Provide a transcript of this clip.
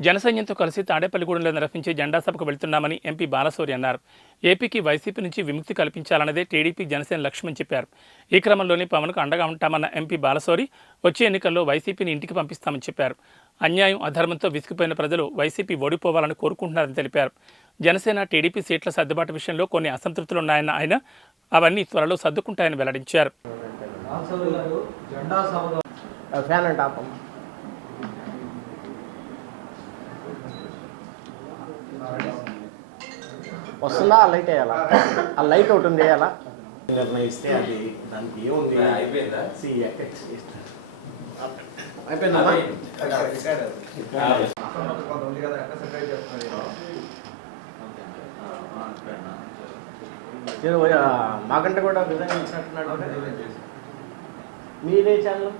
జనసైన్యంతో కలిసి తాడేపల్లిగూడెంలో నిర్వహించే జెండా సభకు వెళ్తున్నామని ఎంపీ బాలశౌరి అన్నారు. ఏపీకి వైసీపీ నుంచి విముక్తి కల్పించాలన్నదే టీడీపీ జనసేన లక్ష్యమని చెప్పారు. ఈ క్రమంలోనే పవన్కు అండగా ఉంటామన్న ఎంపీ బాలశౌరి వచ్చే ఎన్నికల్లో వైసీపీని ఇంటికి పంపిస్తామని చెప్పారు. అన్యాయం అధర్మంతో విసిగిపోయిన ప్రజలు వైసీపీ ఓడిపోవాలని కోరుకుంటున్నారని తెలిపారు. జనసేన టీడీపీ సీట్ల సర్దుబాటు విషయంలో కొన్ని అసంతృప్తులున్నాయన్న ఆయన అవన్నీ త్వరలో సర్దుకుంటాయని వెల్లడించారు. వస్తుందా? ఆ లైట్ వేయాలా? ఆ లైట్ ఒకటి ఉంది వేయాలా? నిర్ణయిస్తే అది దానికి ఏముంది? అయిపోయిందా? నేను ఆ, మాకంటే కూడా ఇచ్చినట్టున్నాడు మీరే ఛానల్?